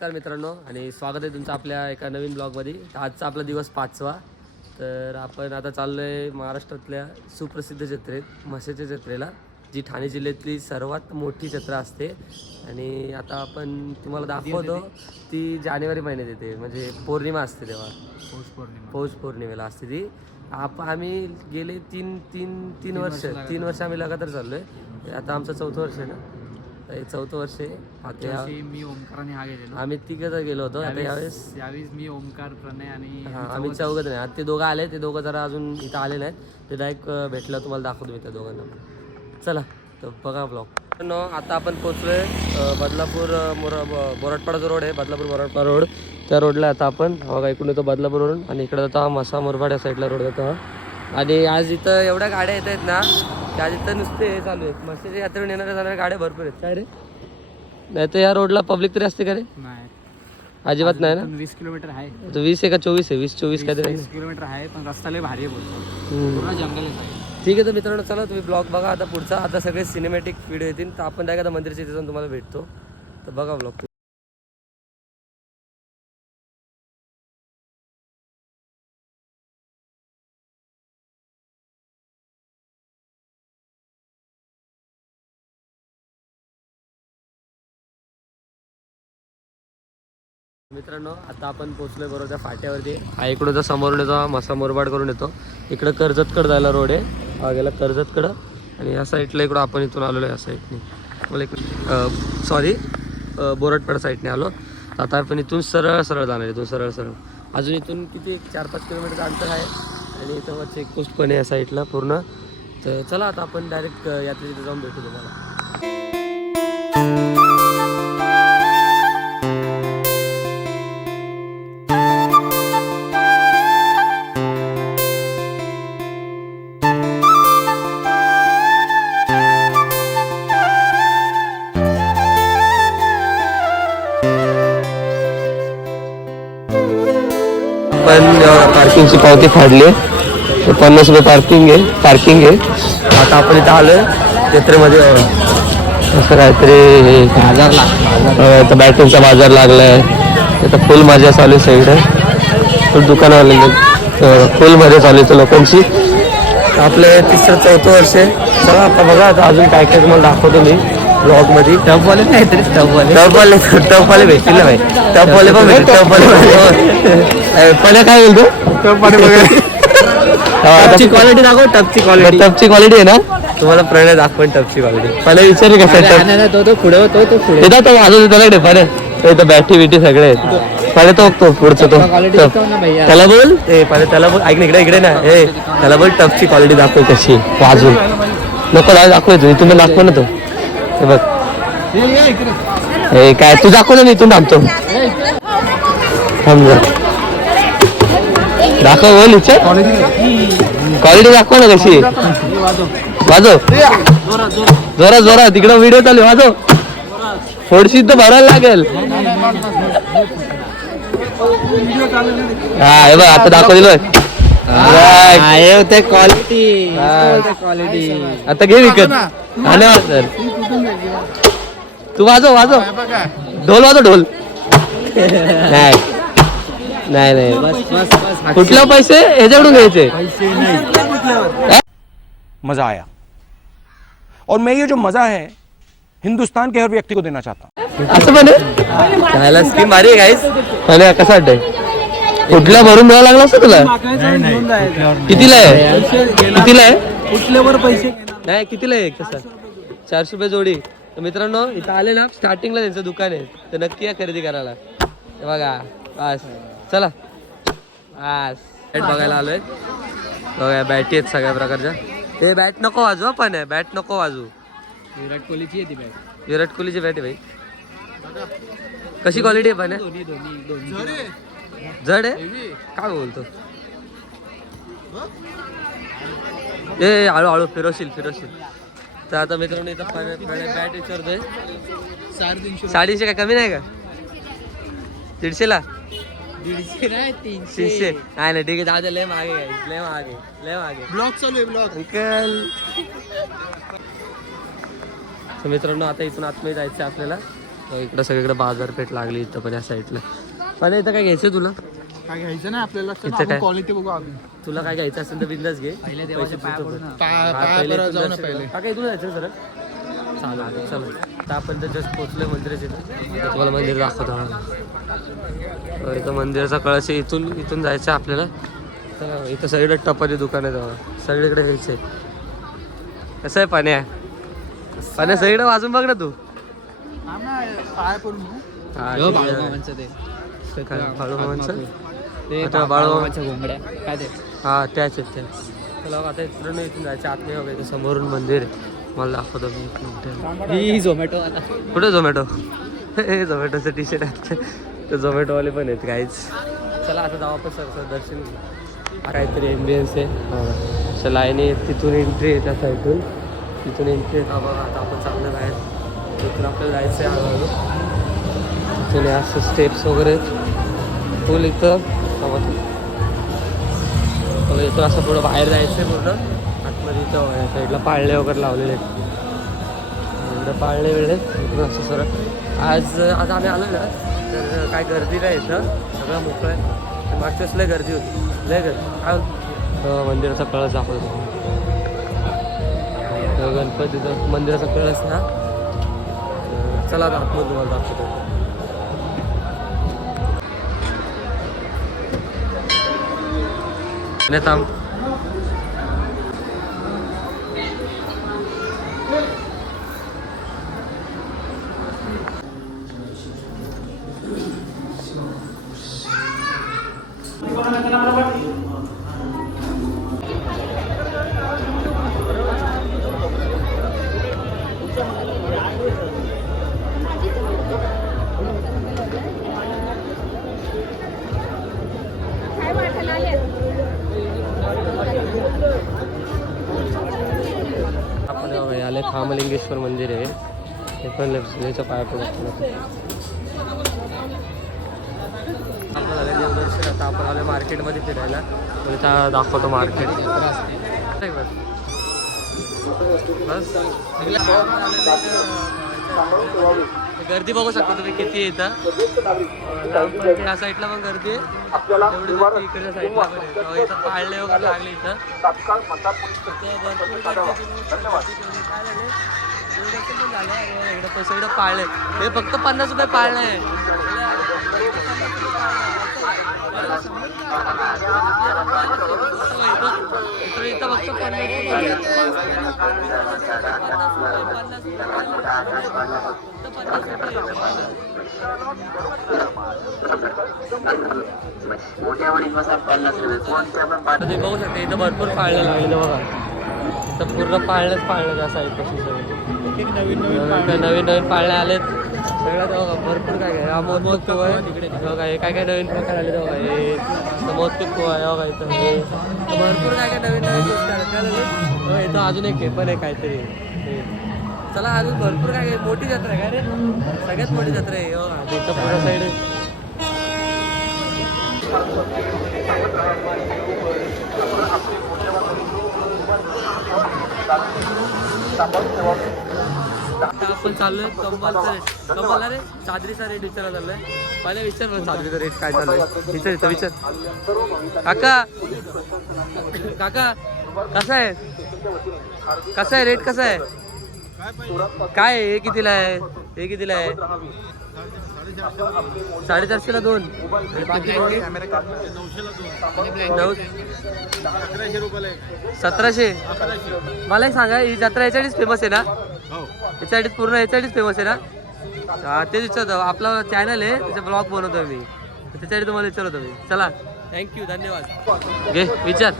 नमस्कार मित्रांनो आणि स्वागत आहे तुमचं आपल्या एका नवीन ब्लॉगमध्ये. आजचा आपला दिवस 5वा. तर आपण आता चाललो आहे महाराष्ट्रातल्या सुप्रसिद्ध जत्रेत, म्हशीच्या जत्रेला, जी ठाणे जिल्ह्यातली सर्वात मोठी जत्रा असते. आणि आता आपण तुम्हाला दाखवतो. ती जानेवारी महिन्यात येते, म्हणजे पौर्णिमा असते तेव्हा, पौष पौर्णिमेला असते ती. आम्ही गेले तीन वर्ष आम्ही लगातार चाललो आहे. आता आमचं 4थं वर्ष आहे ना, 4थं वर्ष आहे. आता मी ओमकार आणि हा गेलेलो. आम्ही तिघं गेलो होतो. आता यावेळेस मी ओमकार, प्रणय आणि आम्ही चौघत नाही. आता ते दोघं आले, ते दोघं जरा अजून इथं आले नाहीत. ते डायरेक्ट भेटलं, तुम्हाला दाखवतो मी त्या दोघांना. चला तर बघा ब्लॉग. आता आपण पोचलोय बदलापूर बोराटपाडा जो रोड आहे, बदलापूर बोराटपाडा रोड, त्या रोडला आता आपण बघा. इकडून येतो बदलापूरवरून आणि इकडे जातो हा मसा मुरबाड या साईडला रोड जातो हा. आणि आज इथं एवढ्या गाड्या येत आहेत ना, की आज इथं नुसते हे चालू आहेत. म्हशीच्या यात्रेहून येणाऱ्या जाणाऱ्या गाड्या भरपूर आहेत. काय रे, नाही तर या रोडला पब्लिक तरी असते का रे? नाही, अजिबात नाही ना. 20 किलोमीटर आहे. 20 आहे का 24 आहे? 20-24 काहीतरी 20 किलोमीटर आहे, पण रस्ता लय भारी आहे बोलतो. पूर्ण जंगल आहे. ठीक आहे तर मित्रांनो, चला तुम्ही ब्लॉग बघा आता पुढचा. आता सगळे सिनेमॅटिक व्हिडिओ येतील, तर आपण डायरेक्ट आता मंदिरच्या इथे जाऊन तुम्हाला भेटतो. तर बघा ब्लॉग. मित्रांनो आता आपण पोचलोय बरोबर त्या फाट्यावरती. हा इकडून जर समोरून येतो, मसा मुरबाड करून येतो. इकडं कर्जतकडं जायला रोड आहे, हा गेला कर्जतकडं. आणि या साईडला इकडं आपण इथून आलेलो आहे, या साईडने मला इकडे सॉरी बोरटपाडा साईडने आलो. आता आपण इथून सरळ जाणार आहे, इथून सरळ अजून इथून किती 4-5 किलोमीटरचं अंतर आहे. आणि इथं वर चेकपोस्ट पण आहे या साईडला पूर्ण. तर चला आता आपण डायरेक्ट यात्रेत तिथे जाऊन भेटू तुम्हाला. पण पार्किंगची पावती फाडली आहे, 50 रुपये पार्किंग आहे. आता आपण इथं आलोय जत्रेमध्ये. असं काहीतरी बाजार लागला, बॅटरीचा बाजार लागलाय. इथं फुल मजा चालू आहे, साईड फुल दुकानं आलेली, फुल मजा चालू आहे लोकांची. आपले 3रं-4थं वर्ष आहे. चला आता बघा, आता अजून काय काय तुम्हाला दाखवतो मी ब्लॉगमध्ये. टपवाले नाही तरी टपवाले भेटतील ना भाई. टपवाले पण भेटतील. टपवाले काय बोलतो, टपची क्वालिटी दाखव. टपची क्वालिटी आहे ना, तुम्हाला प्रणय दाखवून टपची क्वालिटी. पहिले विचार कसं तो पुढे येतात तो वाजवतो त्याला पहिले. तर बॅटरी बिटी सगळे आहेत. पहिले तो बघतो पुढचं, तो त्याला बोल. पहिले त्याला बोल, ऐक ना, इकडे ना, हे त्याला बोल टपची क्वालिटी दाखव कशी वाजून. नको दाखवायचं, तुम्ही दाखव ना तो. हे बघ, हे काय तू दाखव ना, मी इथून थांबतो. थांब दाखव, बोल इच्छा क्वालिटी दाखव ना कशी. वाजव जोरात तिकडं व्हिडिओ चालू, वाजव. थोडीशी तर भरायला लागेल. हा हे बघ, आता दाखव दिलोय क्वालिटी. आता घे विकत. धन्यवाद. तू वाजव ढोल, वाजव ढोल. नाही कुठले पैसे ह्याच्याकडून घ्यायचे. मजा आया और मैं ये जो मजा है हिंदुस्तान के हर व्यक्ति को देना चाहता हूँ. असं म्हणे खायला स्कीम भारी आहे गाईस. आणि कसं वाटतंय, कुठल्या भरून मिळायला लागला असं तुला? कितीला आहे कुठल्यावर पैसे नाही, कितीला आहे तसा? 400 रुपये जोडी. तर मित्रांनो इथं आले ना, स्टार्टिंगला त्यांचं दुकान आहे, तर नक्की या खरेदी करायला. हे बघा, बस चला. बॅट बघायला आलोय. बघा बॅटी आहेत सगळ्या प्रकारच्या. ते बॅट नको वाजू, पण बॅट नको वाजू. विराट कोहलीची आहे ती बॅट. विराट कोहलीची बॅट आहे भाई. कशी क्वालिटी आहे पण? जड आहे काय बोलतो. ए हळू फिरवशील. तर आता मित्रांनो इथं बॅट विचारतोय 350 काय कमी नाही का? 150ला 300 नाही ठीक आहे, दादा लय मागे लय मागे. ब्लॉग चालू आहे, ब्लॉग. अंकल मित्रांनो आता इथून आतमध्ये जायचं आपल्याला. इकडं सगळीकडे बाजारपेठ लागली इथं पण या साईडला. पण इथं काय घ्यायचं तुला? काय घ्यायचं नाही आपल्याला इथं काय? क्वालिटी बघू आम्ही. तुला काय घ्यायचं असेल तर बिंदास घे. पहिले पैसे देवाच्या तुझं पाया पण. पडू ना. हा, पहिले इथून जाऊ ना दर्शन पहिले. कर. काका इथून जायचं सर. चालेल चला. आता आपण तर जस्ट पोहोचलोय मंदिराच्या इथं. तुम्हाला मंदिर दाखवतो. इथं मंदिराचा कळस आहे. इथून जायचं आपल्याला. चला इथं सगळीकडे टपाची दुकान आहे तेव्हा सगळीकडे घ्यायचं आहे. कसं आहे पाण्या सगळीकडे वाजून बघ ना तू. पाया पडून हा, हो, ठीक आहे. बाळूमामांचं ते काय, बाळूमामांचं? ते अच्छा, बाळूमामाच्या घोंगड्या काय ते हा त्याच आहेत त्या. चला आता इथून जायचं आतमध्ये बघा इथं समोरून मंदिर आहे. मला दाखवतो मी एक मिनिट. ही झोमॅटो आला. कुठे झोमॅटो? हे झोमॅटोचं टी शर्ट आहे ते झोमॅटोवाले पण आहेत काहीच. चला आता जाऊ आपण सर दर्शन घेऊ. काहीतरी एम्बियन्स आहे. असं लाईनी तिथून एंट्री आहे त्या साईडून. तिथून एंट्री आहे. बघा आता आपण चांगलं बाहेर तिथून आपल्याला जायचं आहे हळूहळू. तिथून असं स्टेप्स वगैरे फुल इथं इथं असं पुढं बाहेर जायचं आहे पूर्ण आतमध्ये. इथं साईडला पाळणे वगैरे लावलेले आहेत. इकडं पाळणे वेळे इकडून असं सर आज आम्ही आलो ना तर काय गर्दी नाही इथं. सगळं मोकळं आहे. मागच्या वेळेस लय गर्दी होती. लय गर्दी काय मंदिराचा कळस दाखवतो. गणपतीचं मंदिराचा कळस ना. चला आता आतमध्ये तुम्हाला दाखवतो. नाही थांब. आपण आले खामलिंगेश्वर मंदिर आहे. हे पण लक्ष्मीच्या पाया पडत आपण आले देवदर्शन. आता आपण आले मार्केटमध्ये फिरायला. तर इथं दाखवतो मार्केट. बस गर्दी बघू शकता तुम्ही किती येतं. या साईडला पण गर्दी आहे. एवढी गर्दी इकडच्या साईडला पण आहे. इथं पाळणे वगैरे लागले इथं. इकडं पाळणे हे फक्त 50 रुपये पाळणे आहे. इथं फक्त 50 बघू शकते. इथं भरपूर पाळणे लागले बघा. इथं पूर्ण पाळणेच पाळणे त्या साईडपासून सगळे नवीन पाळणे आलेत. सगळ्यात बघा भरपूर काय काय मोदक आहे तिकडे बघा. हे काय काय नवीन प्रकार आले बघा. हे मोदक आहे बघा. इथं हे भरपूर काय काय नवीन गोष्टी आल्या. इथं अजून एक हे पण आहे काहीतरी. हे चला अजून भरपूर काय काय. मोठी जत्रा आहे काय रे. सगळ्यात मोठी जत्रा आहे बघा. इथं पूर्ण साईड आहे. आपण चाललोय कमलचा रेट. कमल रे चादरीचा रेट विचारायला चाललोय. मला विचार पण चादरीचा रेट काय चाललोय. विचार इथं विचार. काका काका कसा आहे. कसा आहे रेट. कसा आहे काय. हे कितीला आहे. हे कितीला आहे. 450 ला 2. 1700. मला एक सांगा ही जत्रा याच्यासाठीच फेमस आहे ना. याच्यासाठीच पूर्ण याच्यासाठीच फेमस आहे ना. हा तेच विचारतो. आपला चॅनल आहे त्याचा ब्लॉग बनवतो मी. त्याच्यासाठी तुम्हाला विचारतो मी. चला थँक्यू धन्यवाद. घे विचार.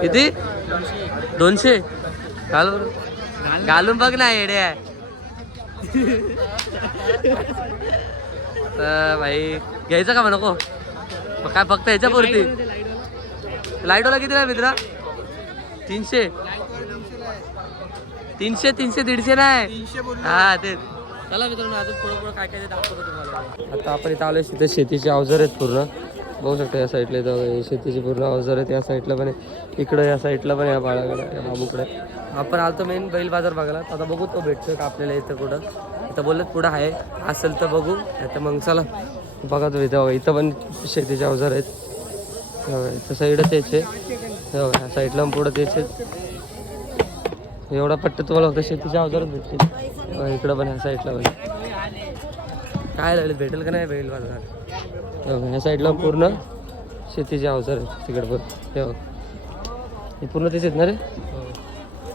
किती 200. घालून बघ ना येड्या. भाई घ्यायचं का नको. काय फक्त ह्याच्यापुरती. लाईटवाला किती आहे मित्रा. 300 300 300 150 नाही. हा तेच. चला मित्रांनो अजून पुढं काय काय दाखवतो तुम्हाला. आता आपण इथं आलोय तिथे शेतीचे अवजार आहेत पूर्ण. बघू शकता या साईडला इथं शेतीची पूर्ण अवजार आहे, त्या साईडला पण आहे, इकडं या साईडला पण या बाळाकडे या बाबूकडे. आपण आलतो मेन बैल बाजार बघायला. आता बघू तो भेटतो का आपल्याला इथं कुठं. इथं बोलत पुढं आहे, असेल तर बघू, नाही तर मग चला बघा तो इथं. इथं पण शेतीचे अवजार आहेत. इथं साईड तेच आहे, ह्या साईडला पुढं तेच आहेत. एवढा पट्ट तुम्हाला फक्त शेतीच्या अवजारच भेटतील. इकडं पण ह्या साईडला पण काय लागले भेटेल का नाही बैल बाजार. ह्या साईडला पूर्ण शेतीचे अवजार आहेत, तिकडे पण हे पूर्ण तेच आहेत ना रे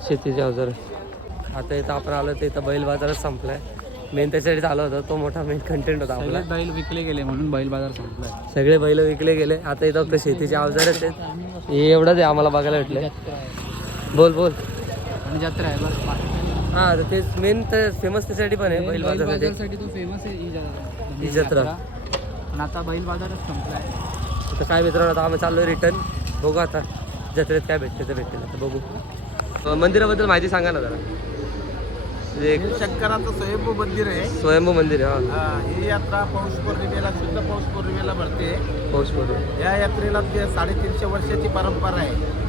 शेतीचे अवजार. आता इथं आपण आलो तर इथं बैल बाजारच संपलाय. मेन त्याच्यासाठी आलो होतो, तो मोठा मेन कंटेंट होता आपला. बैल विकले गेले म्हणून बैल बाजार संपलाय. सगळे बैल विकले गेले. आता इथं फक्त शेतीचे अवजारच आहेत. हे एवढंच आहे आम्हाला बघायला भेटले. बोल बोल. आणि जत्रा आहे बस. हां तर तेच मेन तर फेमस त्यासाठी पण आहे बैल बाजारसाठी. तो फेमस आहे ही जत्रा. पण आता बैल बाजारच संपलाय. आता काय मित्रांनो, आता आम्ही चाललो रिटर्न. बघू आता जत्रेत काय भेटते तर भेटते. आता बघू. मंदिराबद्दल माहिती सांगा ना जरा. एक शंकराचं स्वयंभू मंदिर आहे. स्वयंभू मंदिर आहे. हा, ही यात्रा पौष पौर्णिमेला शुद्ध पौष पौर्णिमेला भरते. पौष पौर्णिमा. या यात्रेला 350 वर्षाची परंपरा आहे.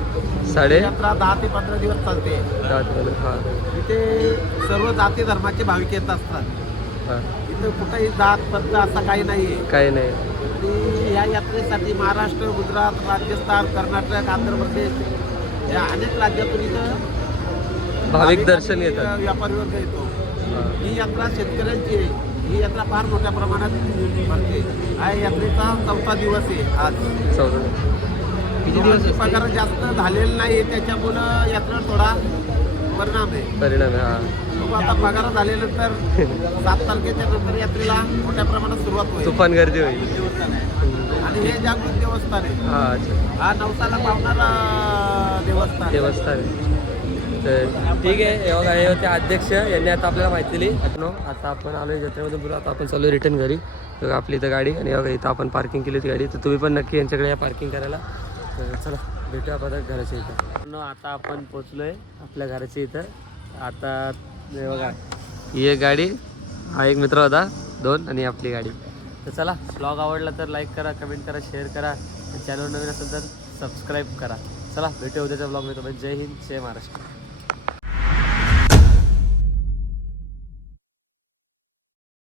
साडे ही यात्रा 10 ते 15 दिवस चालते. हां इथे सर्व जाती धर्माचे भाविक येत असतात. हां इथे कुठेही जात पंथ असा काही नाहीये. काही नाही. आणि या यात्रेसाठी महाराष्ट्र, गुजरात, राजस्थान, कर्नाटक, आंध्र प्रदेश या अनेक राज्यातून इथं भाविक दर्शन घेतात. व्यापारी वर्ग येतो. ही यात्रा शेतकऱ्यांची आहे. ही यात्रा फार मोठ्या प्रमाणात भरते. हा यात्रेचा 4था दिवस आहे आज. लोकांची पगार जास्त झालेला नाही, त्याच्यामुळं यात्रेवर थोडा परिणाम आहे. परिणाम आहे. बघू आता पगार झाल्यानंतर 7 तारखेच्या नंतर यात्रेला मोठ्या प्रमाणात सुरुवात होईल. तुफान गर्दी होईल. देवस्थान आहे आणि हे जागृत देवस्थान आहे. हां अच्छा. हा नवसाला पावणारा देवस्थान. देवस्थान आहे. तर ठीक आहे. हे होते अध्यक्ष, यांनी आता आपल्याला माहिती दिली. आता आपण आलो जत्रेमधून पुढं. आता आपण चालू रिटर्न घरी. तर आपली इथं गाडी आणि इथं आपण पार्किंग केली होती गाडी. तर तुम्ही पण नक्की यांच्याकडे या पार्किंग करायला. तर चला भेटूया आपण घराच्या इथं. आता आपण पोचलो आहे आपल्या घराच्या इथं. आता हे बघा ही एक गाडी, हा एक मित्र होता 2 आणि आपली गाडी. तर चला ब्लॉग आवडला तर लाईक करा, कमेंट करा, शेअर करा. चॅनल नवीन असेल तर सबस्क्राईब करा. चला भेटूया उद्याच्या ब्लॉगमध्ये. जय हिंद, जय महाराष्ट्र.